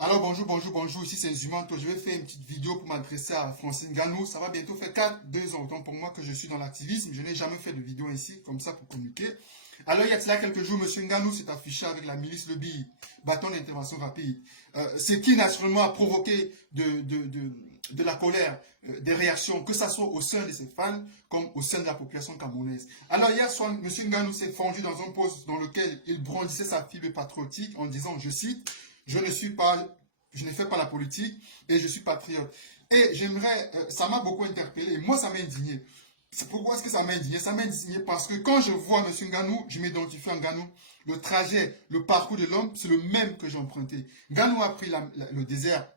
Alors bonjour, ici c'est Zumanto. Je vais faire une petite vidéo pour m'adresser à Francine Ganou. Ça va bientôt faire 2 ans, autant pour moi que je suis dans l'activisme. Je n'ai jamais fait de vidéo ici, comme ça, pour communiquer. Alors il y a cela quelques jours, M. Nganou s'est affiché avec la milice Lebi, bâton d'intervention rapide. Ce qui naturellement a provoqué de la colère, des réactions, que ce soit au sein de ses fans, comme au sein de la population camerounaise. Alors hier soir, M. Nganou s'est fendu dans un post dans lequel il brandissait sa fibre patriotique en disant, je cite, je ne fais pas la politique et je suis patriote. Et j'aimerais, ça m'a beaucoup interpellé. Moi, ça m'a indigné. Pourquoi est-ce que ça m'a indigné? Ça m'a indigné parce que quand je vois M. Nganou, je m'identifie en Nganou. Le trajet, le parcours de l'homme, c'est le même que j'ai emprunté. Nganou a pris le désert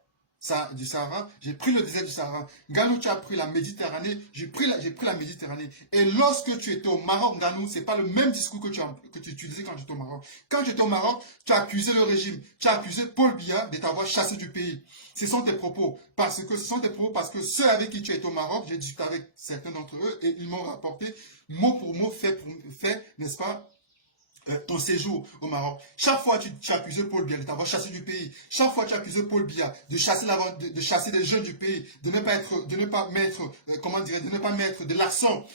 du Sahara, j'ai pris le désert du Sahara. Nganou, tu as pris la Méditerranée, j'ai pris la Méditerranée. Et lorsque tu étais au Maroc, Nganou, c'est pas le même discours que tu utilisais quand tu étais au Maroc. Quand tu étais au Maroc, tu as accusé le régime, tu as accusé Paul Biya de t'avoir chassé du pays. Ce sont tes propos. Parce que ceux avec qui tu étais au Maroc, j'ai discuté avec certains d'entre eux et ils m'ont rapporté mot pour mot, fait, n'est-ce pas, ton séjour au Maroc. Chaque fois, tu accusais Paul Biya de t'avoir chassé du pays. Chaque fois, tu accusais Paul Biya de chasser des jeunes du pays, de ne pas mettre de l'accent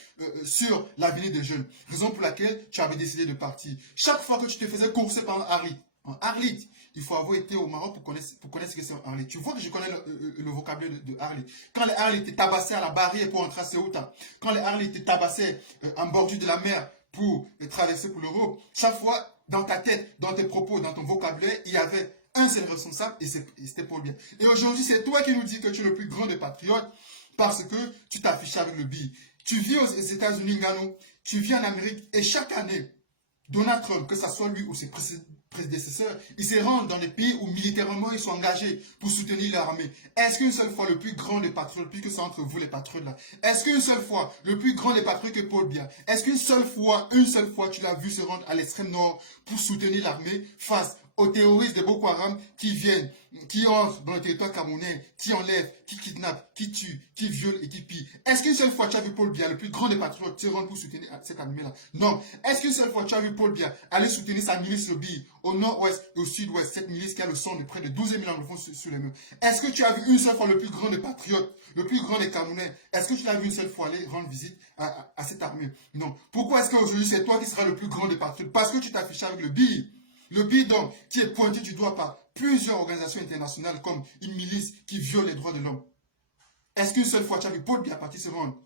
sur l'avenir des jeunes. Raison pour laquelle tu avais décidé de partir. Chaque fois que tu te faisais courser par un Arlit, il faut avoir été au Maroc pour connaître ce que c'est un Arlit. Tu vois que je connais le vocabulaire de Arlit. Quand les Arlit te tabassaient à la barrière pour entrer à Ceuta, quand les Arlit te tabassaient en bordure de la mer, pour traverser pour l'Europe, chaque fois, dans ta tête, dans tes propos, dans ton vocabulaire, il y avait un seul responsable et c'était Paul Biya. Et aujourd'hui, c'est toi qui nous dis que tu es le plus grand des patriotes parce que tu t'affiches avec le billet. Tu vis aux États-Unis, Nganou, tu vis en Amérique et chaque année, Donald Trump, que ce soit lui ou ses prédécesseurs, ils se rendent dans les pays où militairement ils sont engagés pour soutenir l'armée. Est-ce qu'une seule fois le plus grand des patriotes, puis que c'est entre vous les patriotes là, est-ce qu'une seule fois le plus grand des patriotes que Paul Biya, est-ce qu'une seule fois tu l'as vu se rendre à l'extrême nord pour soutenir l'armée face aux terroristes de Boko Haram qui viennent, qui entrent dans le territoire camerounais, qui enlèvent, qui kidnappent, qui tuent, qui violent et qui pillent? Est-ce qu'une seule fois tu as vu Paul Biya, le plus grand des patriotes, se rendre pour soutenir cette armée-là? Non. Est-ce qu'une seule fois tu as vu Paul Biya aller soutenir sa milice Lebi au nord-ouest et au sud-ouest, cette milice qui a le sang de près de 12 000 anglophones sur les murs? Est-ce que tu as vu une seule fois le plus grand des patriotes, le plus grand des Camerounais? Est-ce que tu l'as vu une seule fois aller rendre visite à cette armée? Non. Pourquoi est-ce qu'aujourd'hui c'est toi qui seras le plus grand des patriotes? Parce que tu t'affiches avec le billet. Le bidon qui est pointé du doigt par plusieurs organisations internationales comme une milice qui viole les droits de l'homme. Est-ce qu'une seule fois tu as vu Paul Biya partir se rendre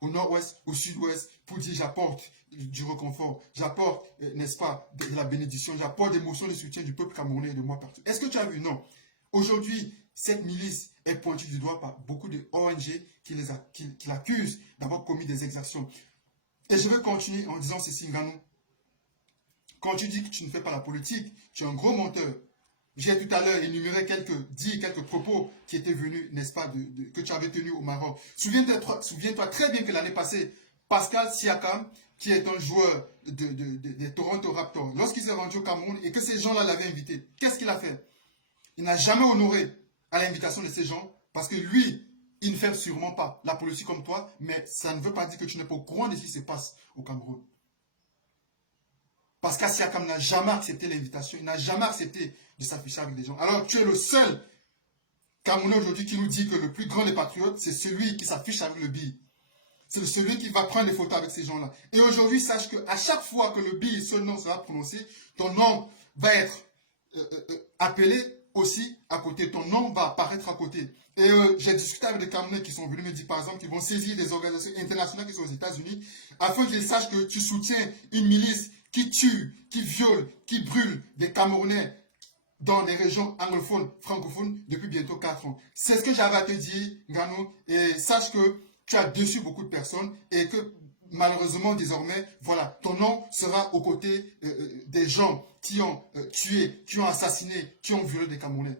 au nord-ouest, au sud-ouest pour dire j'apporte du réconfort, j'apporte, n'est-ce pas, de la bénédiction, j'apporte des motions de soutien du peuple camerounais et de moi partout? Est-ce que tu as vu? Non. Aujourd'hui, cette milice est pointée du doigt par beaucoup de ONG qui l'accusent d'avoir commis des exactions. Et je vais continuer en disant ceci, Nganou. Quand tu dis que tu ne fais pas la politique, tu es un gros menteur. J'ai tout à l'heure énuméré quelques propos qui étaient venus, n'est-ce pas, que tu avais tenus au Maroc. Souviens-toi très bien que l'année passée, Pascal Siakam, qui est un joueur des Toronto Raptors, lorsqu'il s'est rendu au Cameroun et que ces gens-là l'avaient invité, qu'est-ce qu'il a fait? Il n'a jamais honoré à l'invitation de ces gens parce que lui, il ne fait sûrement pas la politique comme toi, mais ça ne veut pas dire que tu n'es pas au courant de ce qui se passe au Cameroun. Parce qu'Asiakam n'a jamais accepté l'invitation, il n'a jamais accepté de s'afficher avec des gens. Alors tu es le seul Camerounais aujourd'hui qui nous dit que le plus grand des patriotes, c'est celui qui s'affiche avec le billet. C'est celui qui va prendre des photos avec ces gens-là. Et aujourd'hui, sache qu'à chaque fois que le billet, ce nom sera prononcé, ton nom va être appelé aussi à côté. Ton nom va apparaître à côté. Et j'ai discuté avec des Camerounais qui sont venus me dire, par exemple, qu'ils vont saisir des organisations internationales qui sont aux États-Unis afin qu'ils sachent que tu soutiens une milice qui tue, qui viole, qui brûle des Camerounais dans les régions anglophones, francophones, depuis bientôt 4 ans. C'est ce que j'avais à te dire, Nganou, et sache que tu as déçu beaucoup de personnes et que malheureusement, désormais, voilà, ton nom sera aux côtés des gens qui ont tué, qui ont assassiné, qui ont violé des Camerounais.